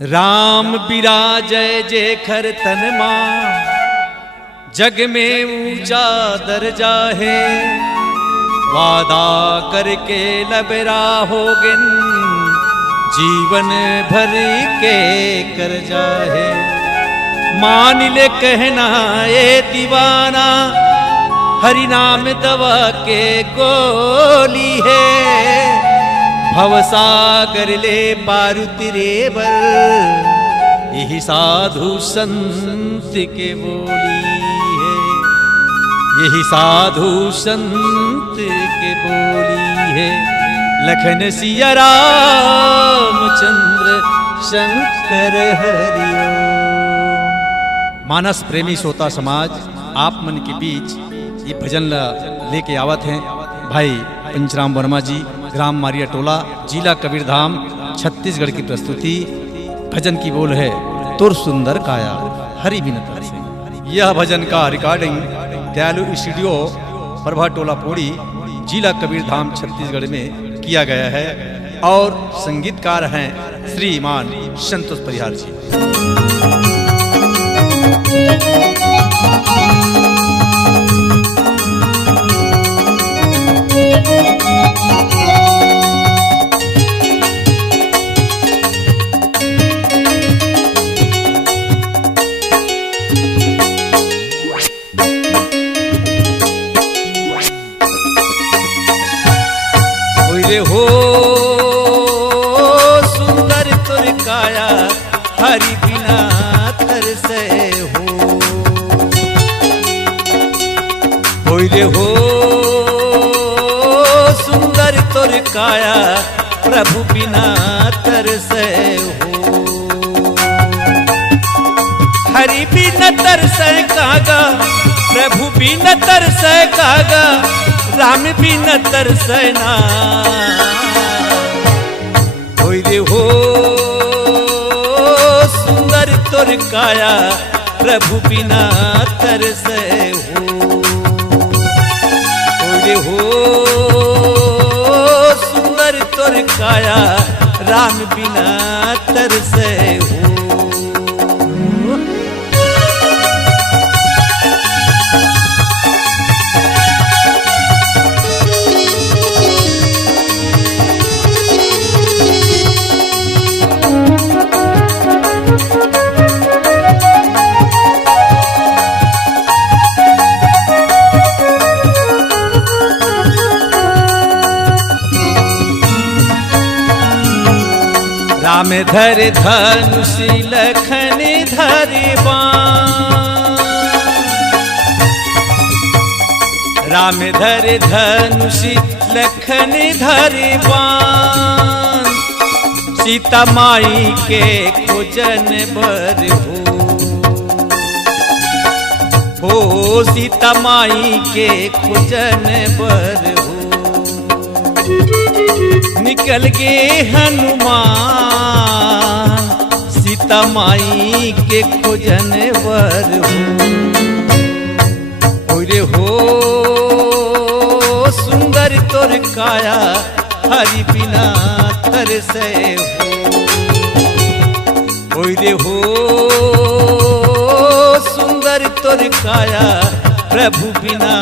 राम बिराजय जेखर तन मां, जग में ऊंचा दर्जा है। वादा करके लबरा होगिन, जीवन भर के कर्जा है। मान ले कहना ए दीवाना, हरि नाम दवा के गोली है। भवसागर ले पारु तिरे बर, यही साधु संत के बोली है। यही साधु संत के बोली है। लखन सिया राम चंद्र शंकर हरिओ। मानस प्रेमी श्रोता समाज, आप मन के बीच ये भजन लेके आवत हैं भाई पंचराम वर्मा जी, ग्राम मारिया टोला, जिला कबीरधाम, छत्तीसगढ़ की प्रस्तुति। भजन की बोल है तुर सुंदर काया हरि बिन तरसे। यह भजन का रिकॉर्डिंग दयालु स्टूडियो प्रभा टोला पोड़ी, जिला कबीरधाम, छत्तीसगढ़ में किया गया है और संगीतकार हैं श्रीमान संतोष परिहार जी। हो सुंदर तुर काया हरि बिना तरसे हो। रे हो सुंदर तुर काया प्रभु बिना तरसे हो। हरि बिना तरसे कागा, प्रभु बिना तरसे कागा, राम बिन तरसना। रे हो सुंदर तुर काया प्रभु बिना तरसे हो। रे हो सुंदर तुर काया राम बिना तरसे हो। राम धर धनुष लखन धरि बाण, राम धर धनुष लखन धरि बाण। सीता माई के खोजन बर हो सीता माई के खोजन बर हो। निकल गए हनुमान सीता माई के खोजन वर हो। रे हो सुंदर तुर काया हरि बिना तरसे हो। रे हो सुंदर तुर काया प्रभु बिना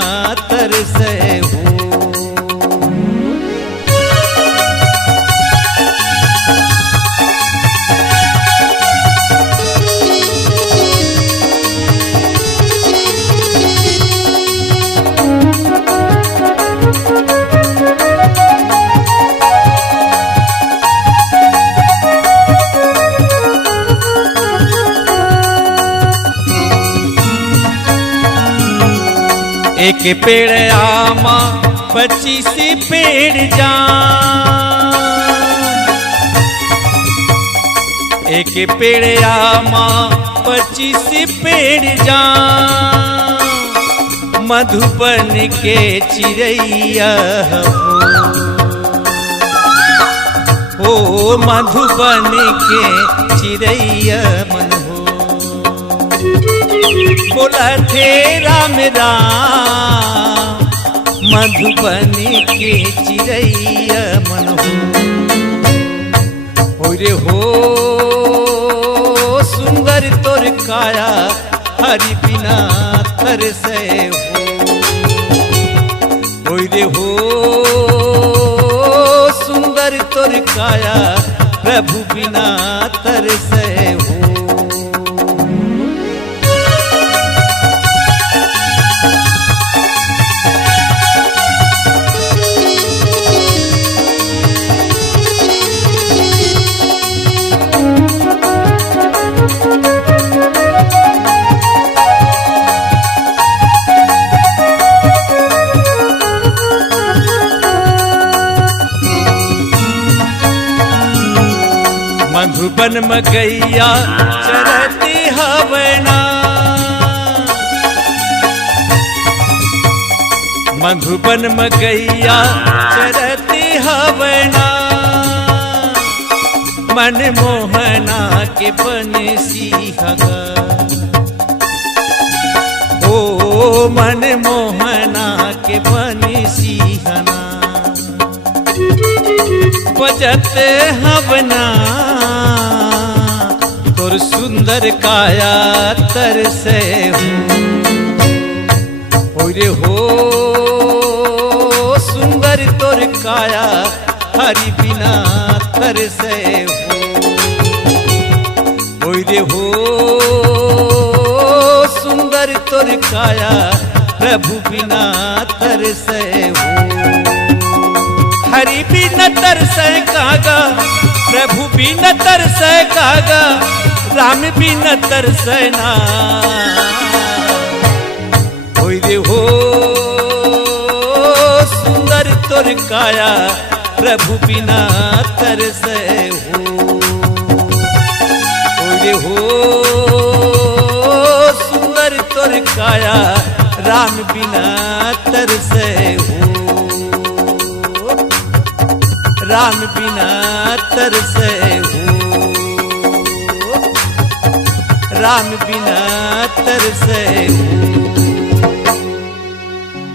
तरसे हो। एक पेड़ आमा 25 पेड़ जाम। एक पेड़ आमा 25 पेड़ जाम। मधुबन के चिड़ैया हो मधुबन के चिड़ैया मन हो। बोला थे राम राम मधुबनी के चिड़ैया मन हो। रे हो हरि बिना तरसे हो। ओई रे हो सुंदर तोर काया प्रभु बिना तरसे हो। मधुबन मगैया चरती हवना, मधुबन मगैया चरती हवना, मन मोहना के बंसी हगा। ओ मन मोहना के बंसी हना, बजत हवना तोर सुंदर काया तरसे हो। ओरे हो सुंदर तोर काया हरि बिना तरसे हो। ओरे हो सुंदर तोर काया प्रभु बिना तरसे हो। हरि बिना तरसे कागा प्रभु बिना तरसे कागा, राम बिना तरसे ना। ओई रे हो सुंदर तोर काया प्रभु बिना तरसे हो। ओई रे हो सुंदर तोर काया राम बिना तरसे हो। राम बिना तरसे हो, राम बिना तरसे हो।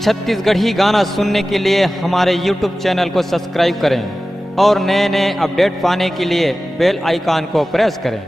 छत्तीसगढ़ी गाना सुनने के लिए हमारे YouTube चैनल को सब्सक्राइब करें और नए नए अपडेट पाने के लिए बेल आइकॉन को प्रेस करें।